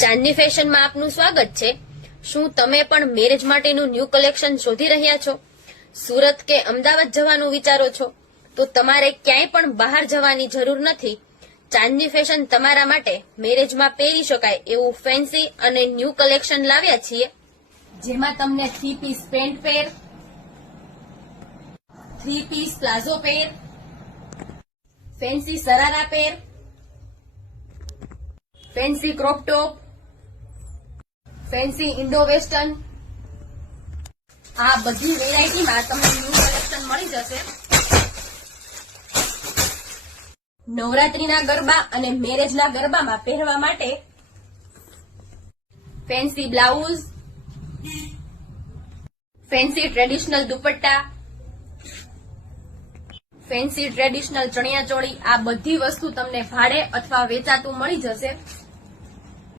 ચાંદની ફેશનમાં આપનું સ્વાગત છે। શું તમે પણ મેરેજ માટેનું ન્યૂ કલેક્શન શોધી રહ્યા છો? સુરત કે અમદાવાદ જવાનું વિચારો છો? તો તમારે ક્યાંય પણ બહાર જવાની જરૂર નથી। ચાંદની ફેશન તમારા માટે મેરેજમાં પહેરી શકાય એવું ફેન્સી અને ન્યૂ કલેક્શન લાવ્યા છીએ, જેમાં તમને 3 piece pant pair, 3 piece palazzo pair, fancy sharara pair, fancy crop top, fancy Indo western, આ બધી વેરાયટીમાં તમને ન્યૂ કલેક્શન મળી જશે। નવરાત્રીના ગરબા અને મેરેજના ગરબામાં પહેરવા માટે fancy blouse, fancy traditional dupatta, fancy traditional ચણિયાચોળી, આ બધી વસ્તુ તમને ભાડે અથવા વેચાતું મળી જશે।